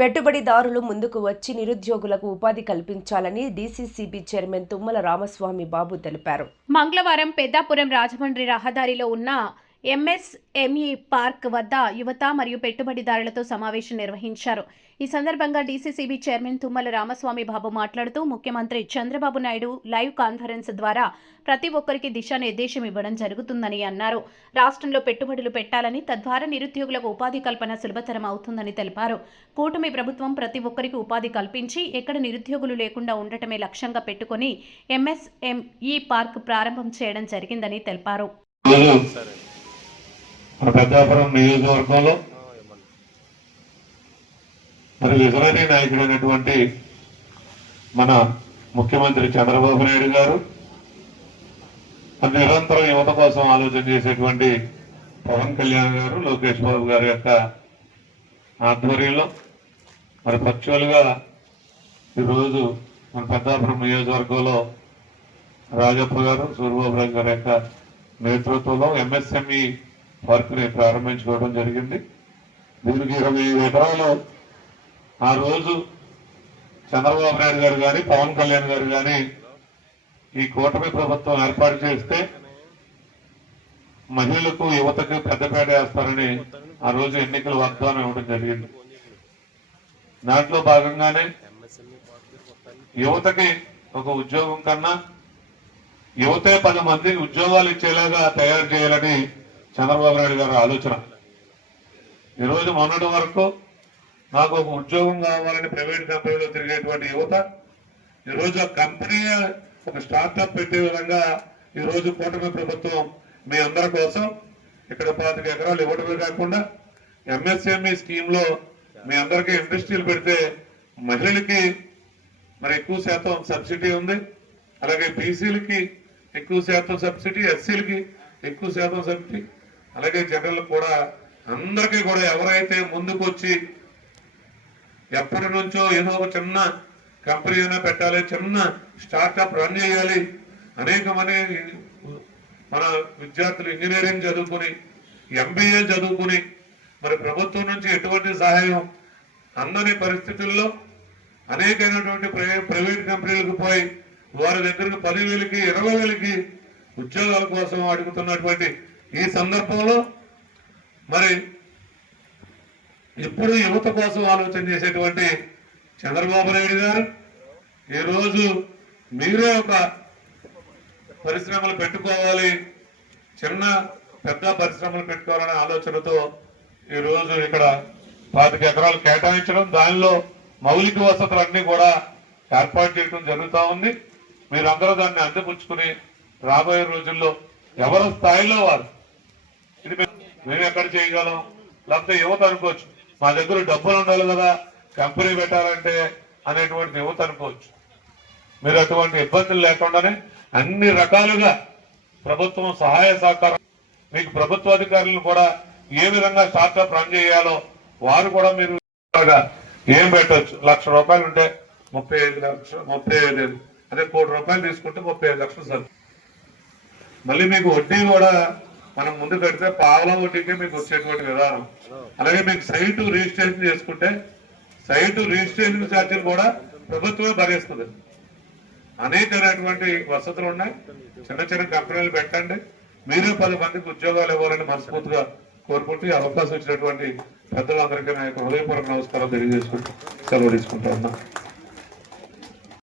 పెట్టుబడిదారులు ముందుకు వచ్చి నిరుద్యోగులకు ఉపాధి కల్పించాలని డీసీసీబీ చైర్మన్ తుమ్మల రామస్వామి బాబు తెలిపారు. మంగళవారం పెద్దాపురం రాజమండ్రి రహదారిలో ఉన్న ఎంఎస్ఎంఈ పార్క్ వద్ద యువత మరియు పెట్టుబడిదారులతో సమావేశం నిర్వహించారు. ఈ సందర్భంగా డీసీసీబీ చైర్మన్ తుమ్మల రామస్వామి బాబు మాట్లాడుతూ ముఖ్యమంత్రి చంద్రబాబు నాయుడు లైవ్ కాన్ఫరెన్స్ ద్వారా ప్రతి ఒక్కరికి దిశానిర్దేశం ఇవ్వడం జరుగుతుందని అన్నారు. రాష్ట్రంలో పెట్టుబడులు పెట్టాలని తద్వారా నిరుద్యోగులకు ఉపాధి కల్పన సులభతరం అవుతుందని తెలిపారు. కూటమి ప్రభుత్వం ప్రతి ఒక్కరికి ఉపాధి కల్పించి ఎక్కడ నిరుద్యోగులు లేకుండా ఉండటమే లక్ష్యంగా పెట్టుకుని ఎంఎస్ఎంఈ పార్క్ ప్రారంభం చేయడం జరిగిందని తెలిపారు. సరే. మన పెద్దాపురం నియోజకవర్గంలో మరి విజనరీ నాయకుడైనటువంటి మన ముఖ్యమంత్రి చంద్రబాబు నాయుడు గారు నిరంతరం యువత కోసం ఆలోచన చేసేటువంటి పవన్ కళ్యాణ్ గారు లోకేష్ బాబు గారి యొక్క ఆధ్వర్యంలో మరి వర్చువల్గా ఈరోజు మన పెద్దాపురం నియోజకవర్గంలో రాజప్ప గారు సూర్యబాబు గారి యొక్క నేతృత్వంలో ఎంఎస్ఎంఈ వర్క్ని ప్రారంభించుకోవడం జరిగింది. దీనికి ఇరవై ఎకరాలు ఆ రోజు చంద్రబాబు నాయుడు గారు కానీ పవన్ కళ్యాణ్ గారు కానీ ఈ కూటమి ప్రభుత్వం ఏర్పాటు చేస్తే మహిళలకు యువతకు పెద్దపేట వేస్తారని ఆ రోజు ఎన్నికల వాగ్దానం ఇవ్వడం జరిగింది. దాంట్లో భాగంగానే యువతకి ఒక ఉద్యోగం కన్నా యువతే పది మందికి ఉద్యోగాలు ఇచ్చేలాగా తయారు చేయాలని చంద్రబాబు నాయుడు గారి ఆలోచన. ఈరోజు మొన్నటి వరకు నాకు ఒక ఉద్యోగం కావాలని ప్రైవేట్ కంపెనీలో తిరిగేటువంటి యువత ఈరోజు ఆ కంపెనీ ఒక స్టార్ట్అప్ పెట్టే విధంగా ఈరోజు కూటమి ప్రభుత్వం మీ అందరి కోసం ఇక్కడ పాతిక ఎకరాలు ఇవ్వడమే కాకుండా ఎంఎస్ఎంఈ స్కీమ్లో మీ అందరికీ ఇండస్ట్రీలు పెడితే మహిళలకి మరి ఎక్కువ శాతం సబ్సిడీ ఉంది. అలాగే బీసీలకి ఎక్కువ శాతం సబ్సిడీ ఎస్సీలకి ఎక్కువ శాతం సబ్సిడీ. అలాగే జనరల్ కూడా అందరికీ కూడా ఎవరైతే ముందుకు వచ్చి ఎప్పటి నుంచో ఏదో ఒక చిన్న కంపెనీ అయినా పెట్టాలి చిన్న స్టార్ట్అప్ రన్ చేయాలి అనేకమనే మన విద్యార్థులు ఇంజనీరింగ్ చదువుకుని ఎంబీఏ చదువుకుని మరి ప్రభుత్వం నుంచి ఎటువంటి సహాయం అందని పరిస్థితుల్లో అనేకమైనటువంటి ప్రైవే- ప్రైవేట్ కంపెనీలకు పోయి వారి దగ్గరకు పదివేలకి ఇరవై వేలకి ఉద్యోగాల కోసం అడుగుతున్నటువంటి ఈ సందర్భంలో మరి ఎప్పుడు యువత కోసం ఆలోచన చేసేటువంటి చంద్రబాబు నాయుడు గారు ఈరోజు మీరే ఒక పరిశ్రమలు పెట్టుకోవాలి చిన్న పెద్ద పరిశ్రమలు పెట్టుకోవాలనే ఆలోచనతో ఈరోజు ఇక్కడ పాతిక ఎకరాలు కేటాయించడం దానిలో మౌలిక వసతులన్నీ కూడా ఏర్పాటు చేయడం జరుగుతూ ఉంది. మీరందరూ దాన్ని అందిపుచ్చుకుని రాబోయే రోజుల్లో ఎవరి స్థాయిలో వారు మేము- ఎక్కడ చేయగలం? లేకపోతే యువత అనుకోవచ్చు. మా దగ్గర డబ్బులు ఉండాలి కదా కంపెనీ పెట్టాలంటే అనేటువంటి యువత అనుకోవచ్చు. మీరు అటువంటి ఇబ్బందులు లేకుండానే అన్ని రకాలుగా ప్రభుత్వం సహాయ సహకారం మీకు ప్రభుత్వ అధికారులు కూడా ఏ విధంగా స్టార్ట్అప్ రన్ చేయాలో వారు కూడా మీరు ఏం పెట్టవచ్చు లక్ష రూపాయలు ఉంటే ముప్పై ఐదు లక్షలు ముప్పై ఐదు అదే కోటి రూపాయలు తీసుకుంటే ముప్పై ఐదు లక్షలు సార్ మళ్ళీ మీకు వడ్డీ కూడా మనం ముందు కడితే పావలా వడ్డీకే మీకు వచ్చేటువంటి విధానం అలాగే మీకు సైటు రిజిస్ట్రేషన్ చేసుకుంటే సైటు రిజిస్ట్రేషన్ ఛార్జీలు కూడా ప్రభుత్వమే భరిస్తుంది. అనేకమైనటువంటి వసతులు ఉన్నాయి. చిన్న చిన్న కంపెనీలు పెట్టండి. మీరే పది మందికి ఉద్యోగాలు ఇవ్వాలని మనస్ఫూర్తిగా కోరుకుంటూ ఈ అవకాశం ఇచ్చినటువంటి పెద్దలందరికీ నా యొక్క హృదయపూర్వక నమస్కారం తెలియజేసుకుంటూ సెలవు తీసుకుంటా ఉన్నా